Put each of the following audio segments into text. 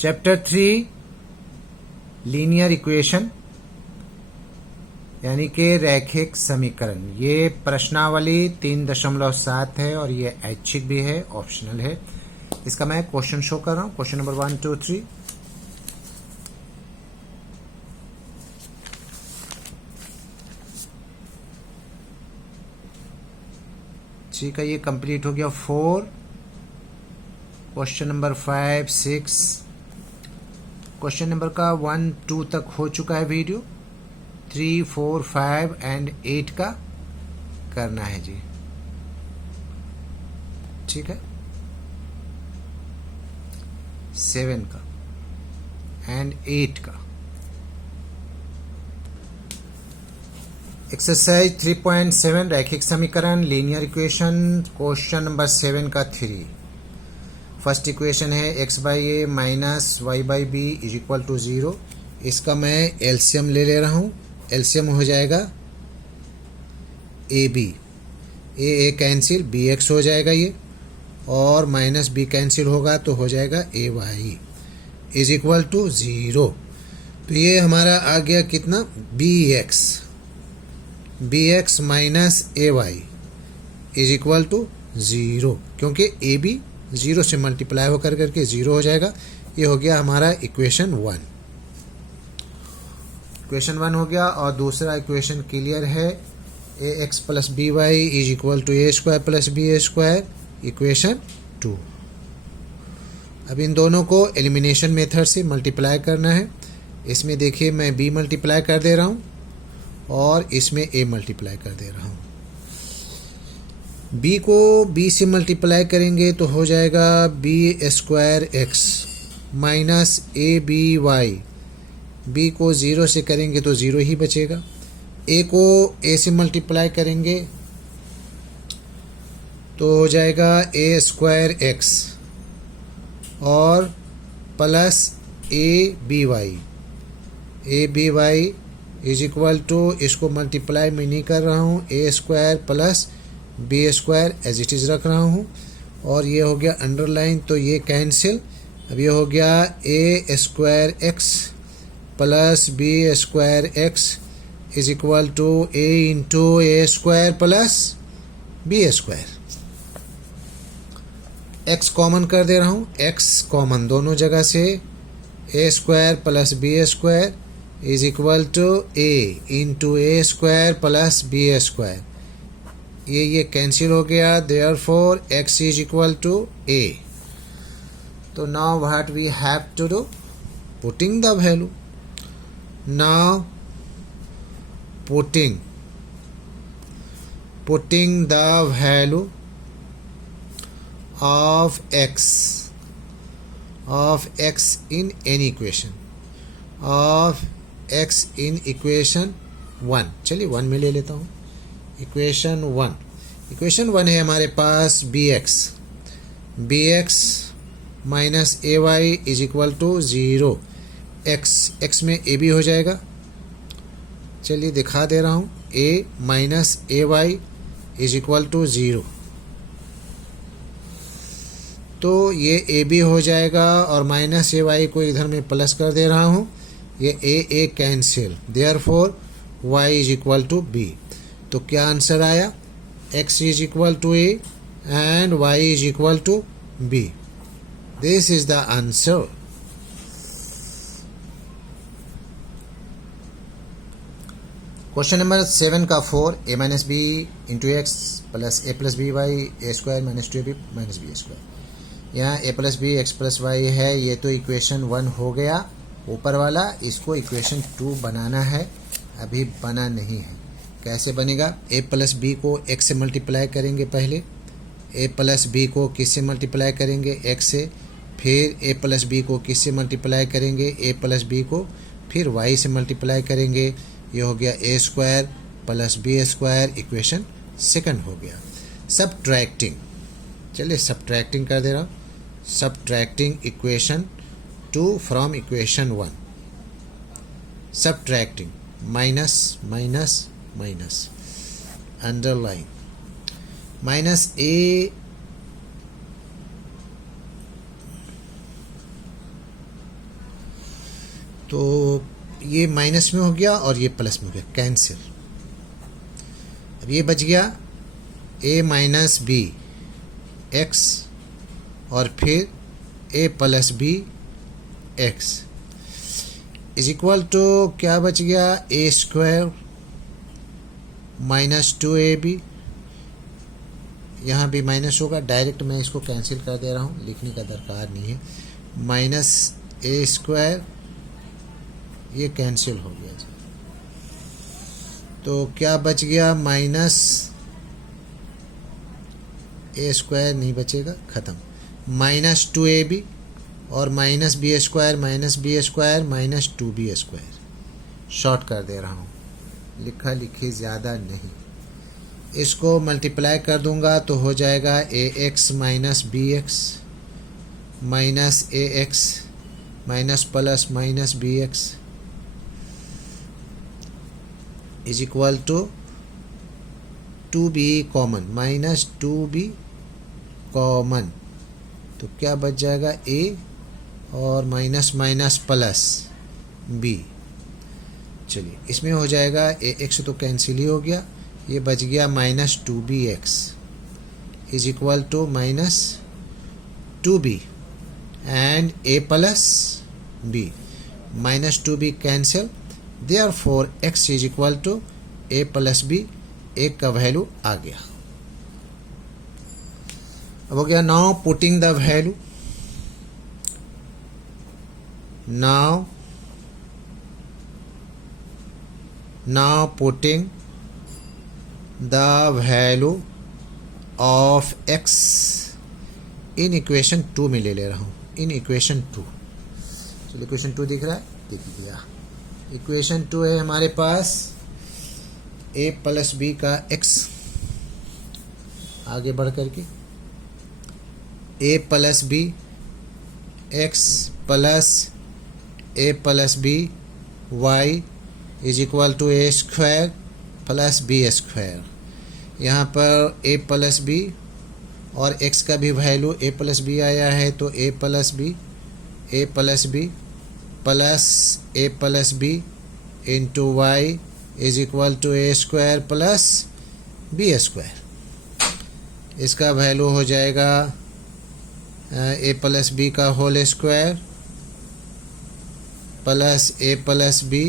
Chapter 3 linear equation यानी कि रैखिक समीकरण। ये प्रश्नावली 3.7 है और ये ऐच्छिक भी है, ऑप्शनल है। इसका मैं क्वेश्चन शो कर रहा हूं। Question number 1, 2, 3। ठीक है, ये कंप्लीट हो गया 4। Question number 5, 6। क्वेश्चन नंबर का 1, 2 तक हो चुका है वीडियो। 3, 4, 5 एंड 8 का करना है जी। ठीक है, 7 का एंड 8 का। एक्सरसाइज 3.7 रैखिक समीकरण लीनियर इक्वेशन। क्वेश्चन नंबर 7 का 3। फर्स्ट इक्वेशन है x by a minus y by b is equal to 0। इसका मैं एलसीएम ले रहा हूँ। एलसीएम हो जाएगा a b, a cancel, b x हो जाएगा ये, और माइनस बी कैंसिल होगा तो हो जाएगा a y is equal to 0। तो ये हमारा आ गया कितना, b x minus a y is equal to 0, क्योंकि ए बी 0 से मल्टीप्लाई होकर करके 0 हो जाएगा। ये हो गया हमारा इक्वेशन 1। इक्वेशन 1 हो गया। और दूसरा इक्वेशन क्लियर है, a x plus b y is equal to a square plus b a square, equation 2। अब इन दोनों को एलिमिनेशन मेथड से मल्टीप्लाई करना है। इसमें देखिए मैं बी मल्टीप्लाई कर दे रहा हूँ और इसमें ए मल्टीप्लाई कर दे रहा हूँ। b को b से मल्टीप्लाई करेंगे तो हो जाएगा b square x minus a b y. B को 0 से करेंगे तो 0 ही बचेगा। a को a से मल्टीप्लाई करेंगे तो हो जाएगा ए स्क्वायर एक्स और plus a b y is equal to, इसको मल्टीप्लाई मैं नहीं कर रहा हूँ, a square plus b square as it is रख रहा हूँ। और ये हो गया अंडरलाइन तो ये कैंसिल। अब ये हो गया a square x plus b square x is equal to a into a square plus b square. X common कर दे रहा हूँ, एक्स कॉमन दोनों जगह से, a square plus b square is equal to a into a square plus b square. ये cancel हो गया, therefore x is equal to a। तो now what we have to do, putting the value. Now putting the value of x in any equation, of x in equation 1। चलिए 1 में ले लेता हूँ। Equation 1 है हमारे पास b x minus a y is equal to 0। X में a B हो जाएगा। चलिए दिखा दे रहा हूँ, a minus a y is equal to 0। तो ये ए बी हो जाएगा और माइनस ए वाई को इधर में प्लस कर दे रहा हूँ, ये a cancel, therefore y is equal to b. तो क्या आंसर आया, x is equal to a and y is equal to b। This is the answer. Question number 7 का 4, a minus b into x plus a plus b y a square minus 2ab minus b square. यहाँ a plus b x plus y है, ये तो equation 1 हो गया ऊपर वाला। इसको इक्वेशन 2 बनाना है, अभी बना नहीं है। कैसे बनेगा, a प्लस बी को x से मल्टीप्लाई करेंगे पहले, a प्लस बी को किस से मल्टीप्लाई करेंगे, x से, फिर a प्लस बी को किस से मल्टीप्लाई करेंगे, a प्लस बी को, फिर y से मल्टीप्लाई करेंगे। ये हो गया a square plus b square, equation 2 हो गया। सबट्रैक्टिंग, चलिए सबट्रैक्टिंग कर दे रहा हूँ। Subtracting equation 2 from equation 1। Subtracting minus minus minus, underline, minus a तो ये माइनस में हो गया और ये प्लस में हो गया, कैंसिल। अब ये बच गया a माइनस बी एक्स और फिर a plus b x is equal to क्या बच गया, a स्क्वायर माइनस 2ab। यहाँ भी माइनस होगा, डायरेक्ट मैं इसको कैंसिल कर दे रहा हूँ, लिखने का दरकार नहीं है। माइनस a स्क्वायर, ये कैंसिल हो गया जी। तो क्या बच गया, माइनस a स्क्वायर नहीं बचेगा, ख़त्म। माइनस 2ab और minus b square minus b square minus 2b square. Short कर दे रहा हूँ, लिखा लिखी ज़्यादा नहीं। इसको मल्टीप्लाई कर दूंगा तो हो जाएगा ax minus b x minus ax minus plus minus b x is equal to 2b common, minus 2b common, तो क्या बच जाएगा, a और माइनस माइनस प्लस b। चलिए इसमें हो जाएगा ax तो कैंसिल ही हो गया, ये बच गया minus 2bx is equal to minus 2b and a plus b, minus 2b cancel, therefore x is equal to a plus b, एक का वैल्यू आ गया। अब हो गया, now putting the value, now putting the value of x in equation 2 में ले रहा हूँ, in equation 2। चलिए इक्वेशन 2 दिख रहा है, दिख गया। इक्वेशन 2 है हमारे पास a प्लस बी का x, आगे बढ़ करके a plus b x plus a plus b y is equal to a square plus b square. यहाँ पर a प्लस बी और x का भी वैल्यू a प्लस बी आया है, तो a plus b plus b into y is equal to a square plus b square. इसका value हो जाएगा a प्लस बी का whole square plus a plus b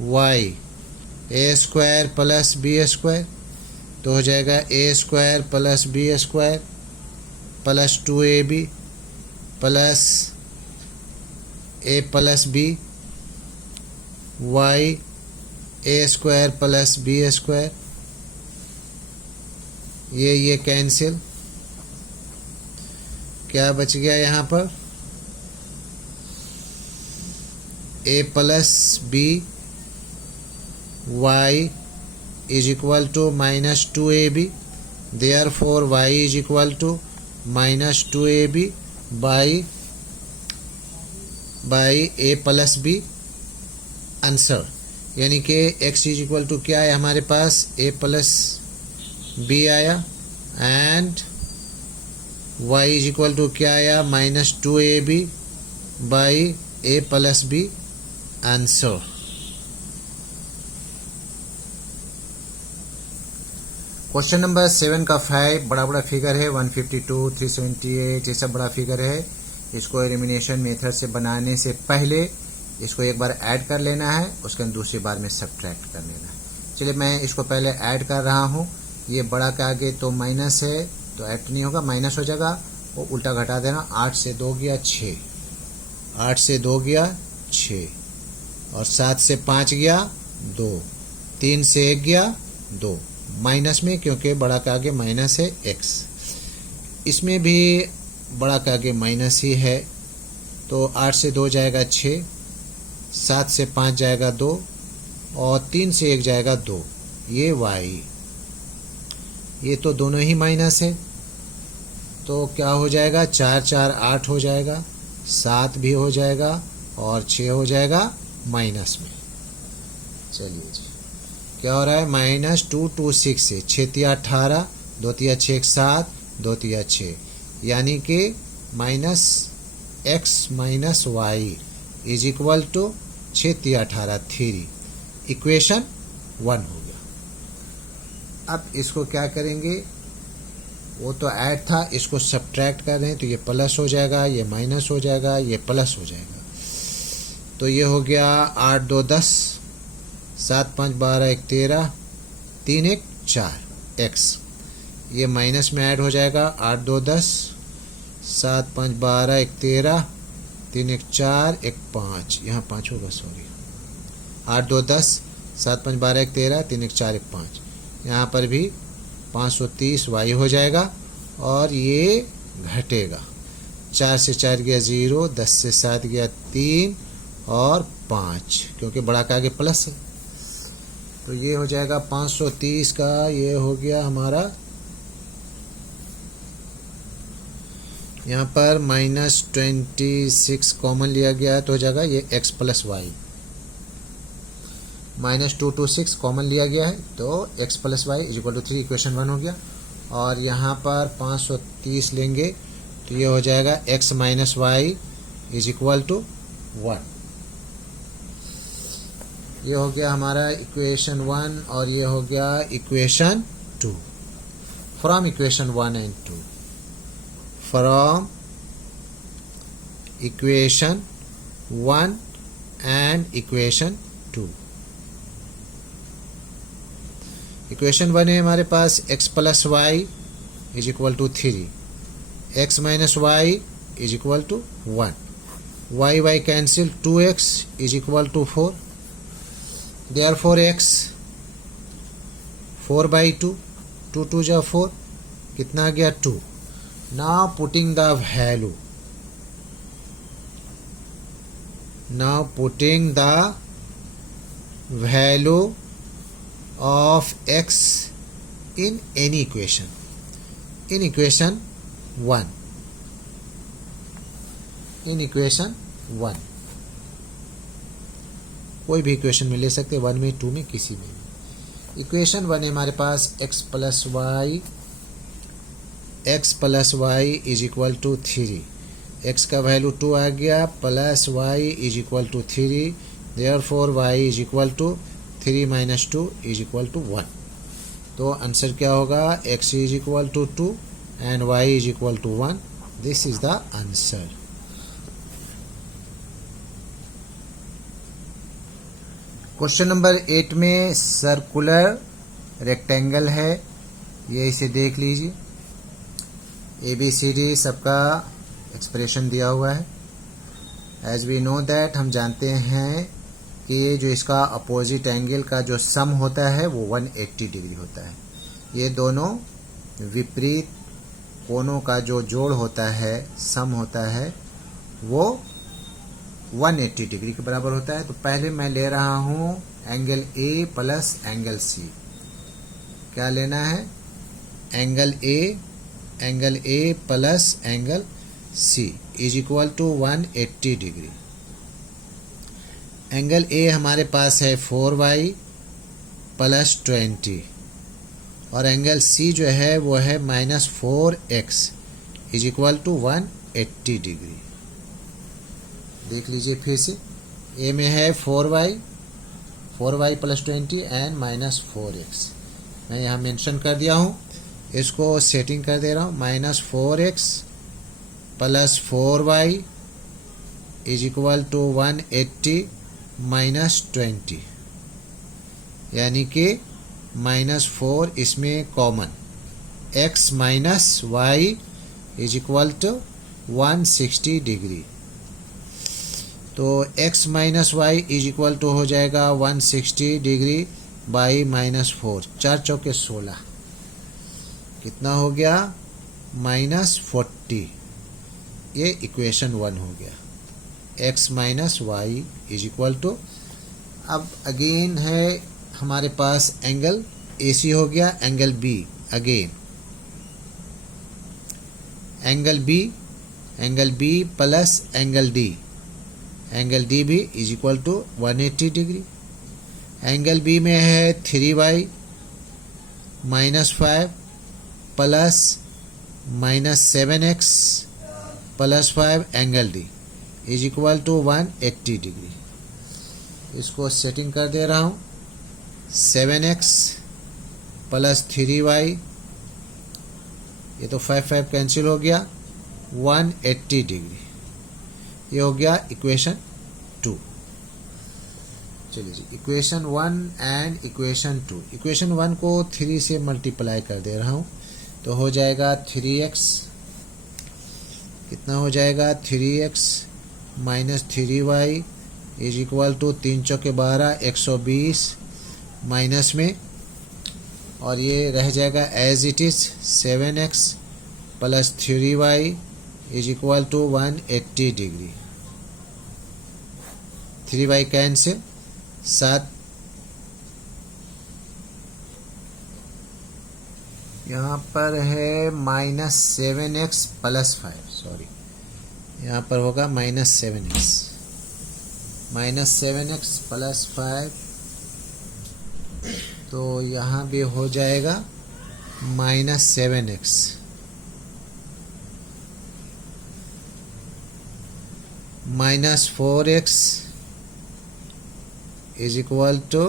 y a square plus b square, तो हो जाएगा a square plus b square plus 2ab plus a plus b y a square plus b square, ये cancel, क्या बच गया यहाँ पर, a plus b y is equal to minus 2ab, therefore y is equal to minus 2ab by a plus b answer, यानी कि x is equal to क्या है हमारे पास, a प्लस बी आया and y is equal to क्या आया, minus 2ab by a plus b answer. Question number 7 का 5 बड़ा फिगर है, 152, 378, ये सब बड़ा फिगर है। इसको एलिमिनेशन मेथड से बनाने से पहले इसको एक बार ऐड कर लेना है, उसके बाद दूसरी बार में सब्ट्रैक्ट कर लेना है। चलिए मैं इसको पहले ऐड कर रहा हूँ। ये बड़ा के आगे तो माइनस है तो ऐड नहीं होगा, माइनस हो जाएगा, वो उल्टा घटा देना। 8 से 2 गया 6, 8 से 2 गया 6 और 7 से 5 गया 2, 3 से 1 गया 2, माइनस में क्योंकि बड़ा के आगे माइनस है x। इसमें भी बड़ा के आगे माइनस ही है, तो 8 से 2 जाएगा 6, 7 से 5 जाएगा 2 और 3 से 1 जाएगा 2, ये y। ये तो दोनों ही माइनस है, तो क्या हो जाएगा, 4 4 8 हो जाएगा, 7 भी हो जाएगा और 6 हो जाएगा माइनस में। चलिए जी, क्या हो रहा है, माइनस 2 2 6 से 6 तिया 18, 2 तिया 6 7, 2 तिया 6, यानी कि minus x minus y is equal to 6 3 18 3। Equation 1 हो गया। अब इसको क्या करेंगे, वो तो ऐड था, इसको सब्ट्रैक्ट कर रहे हैं तो ये प्लस हो जाएगा, ये माइनस हो जाएगा, ये प्लस हो जाएगा। तो ये हो गया 8 2 10, 7 5 12 1 13, 3 1 4 एक्स। ये माइनस में ऐड हो जाएगा, 8 2 10, 7 5 12 1 13, 3 1 4 1 5, यहाँ 5 होगा, सॉरी, 8 2 10, 7 5 12 1 13, 3 1 4 1 5। यहाँ पर भी 530 वाई हो जाएगा और ये घटेगा। 4 से 4 गया 0, 10 से 7 गया 3 और 5, क्योंकि बड़ा का आगे प्लस है। तो ये हो जाएगा 530 का, ये हो गया हमारा, यहाँ पर -26 कॉमन लिया गया तो हो जाएगा ये x प्लस वाई। -226 कॉमन लिया गया है तो x plus y is equal to 3, equation 1 हो गया। और यहाँ पर 530 लेंगे तो ये हो जाएगा x minus y is equal to 1। ये हो गया हमारा इक्वेशन 1 और ये हो गया equation 2। From equation 1 and 2, from equation 1 and equation 2। Equation 1 है हमारे पास x plus y is equal to 3, x minus y is equal to 1, y y cancel, 2x is equal to 4, therefore x 4/2, 2 2 जा 4, कितना आ गया 2। Now putting the value, now putting the value of x in any equation, in equation 1, in equation 1, कोई भी equation में ले सकते हैं, 1 में 2 में किसी में भी। इक्वेशन 1 है हमारे पास x plus y is equal to 3, x का वैल्यू 2 आ गया, plus y is equal to 3, therefore y is equal to 3 minus 2 is equal to 1। तो आंसर क्या होगा, x is equal to 2 and y is equal to 1। This is the answer. Question number 8 में circular rectangle है, ये इसे देख लीजिए। ABCD सबका एक्सप्रेशन दिया हुआ है। एज वी नो दैट, हम जानते हैं कि जो इसका अपोजिट एंगल का जो सम होता है वो 180 डिग्री होता है। ये दोनों विपरीत कोणों का जो जोड़ होता है, सम होता है, वो 180 डिग्री के बराबर होता है। तो पहले मैं ले रहा हूँ angle A plus angle C। क्या लेना है, angle A plus angle C is equal to 180 degree. Angle A हमारे पास है 4y प्लस 20 और एंगल C जो है वो है -4x is equal to 180 degree. देख लीजिए फिर से, A में है 4y प्लस 20 एंड -4x। मैं यहाँ मेंशन कर दिया हूँ, इसको सेटिंग कर दे रहा हूँ, -4x plus 4y is equal to 180 minus 20, यानी कि -4 इसमें common, x minus y is equal to 160 degree. तो x minus y is equal to हो जाएगा 160 डिग्री बाई -4, 4 चौके 16, कितना हो गया -40। ये इक्वेशन 1 हो गया, x minus y is equal to. अब अगेन है हमारे पास एंगल AC हो गया, angle B again, angle B plus angle D भी is equal to 180 degree. Angle B में है 3y -5 plus -7x plus 5 angle D is equal to 180 degree. इसको सेटिंग कर दे रहा हूँ। 7x प्लस 3y, ये तो 5 कैंसिल हो गया, 180 डिग्री। ये हो गया इक्वेशन 2। चलिए जी, इक्वेशन 1 एंड इक्वेशन 2। इक्वेशन 1 को 3 से मल्टीप्लाई कर दे रहा हूँ, तो हो जाएगा 3x, कितना हो जाएगा 3x minus 3y is equal to 3 चौके 12, 120 माइनस में, और ये रह जाएगा as it is 7x plus 3y is equal to 180 degree. 3y cancel, 7 यहाँ पर है माइनस 7x प्लस 5, सॉरी यहाँ पर होगा माइनस 7x प्लस 5, तो यहाँ भी हो जाएगा minus 7x minus 4x is equal to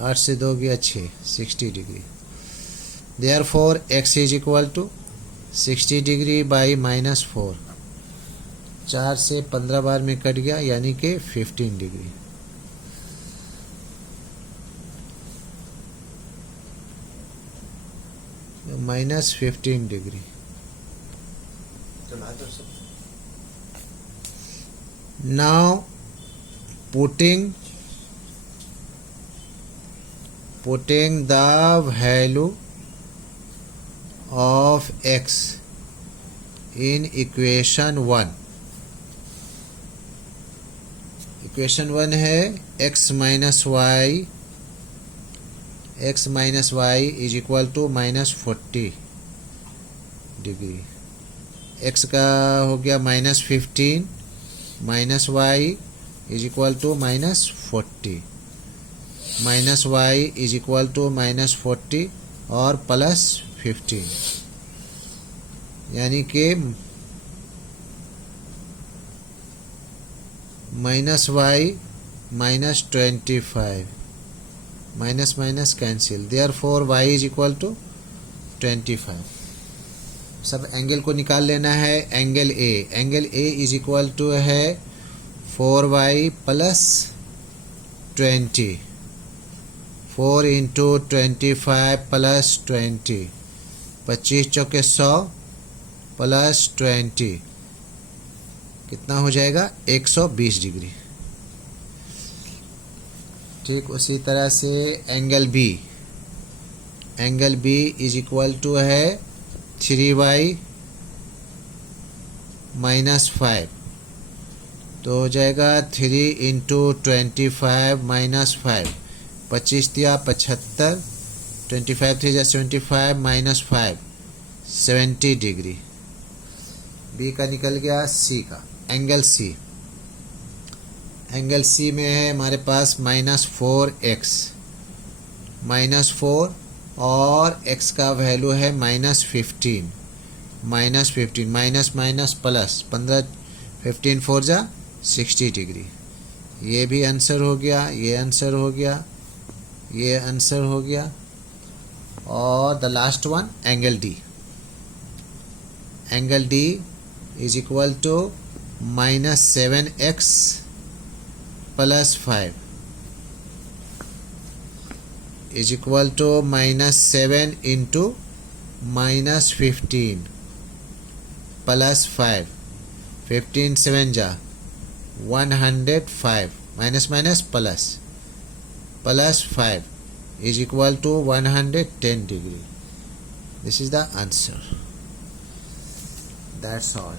8 से 2 गया 6, 60 degree. Therefore x is equal to 60 degree by minus 4, 4 से 15 बार में कट गया, यानी कि 15 degree. Minus 15 degree. Now putting the value of x in equation 1. Equation 1 है x minus y is equal to minus 40 degree. x का हो गया minus 15 minus y is equal to minus 40, minus y is equal to minus 40 और plus 15, यानी कि minus y minus 25, minus minus cancel, therefore y is equal to 25। सब angle को निकाल लेना है। Angle A is equal to है 4y plus 20, 4 into 25 plus 20, 25 चौके 100 प्लस 20, कितना हो जाएगा 120 डिग्री। ठीक उसी तरह से angle B is equal to है 3y माइनस 5, तो हो जाएगा 3 इंटू 25 माइनस 5, 25 दिया 75, 25 3 75 माइनस 5, 70 डिग्री। बी का निकल गया। सी का एंगल सी में है हमारे पास माइनस 4x, माइनस 4 और x का वैल्यू है माइनस 15, माइनस माइनस प्लस 15, 15 4 जा 60 डिग्री। ये भी आंसर हो गया, ये आंसर हो गया, ये आंसर हो गया। और the last one angle D is equal to minus 7x plus 5 is equal to minus 7 into minus 15 plus 5, 15 7 जा 105, minus minus plus 5 is equal to 110 degree. This is the answer. That's all.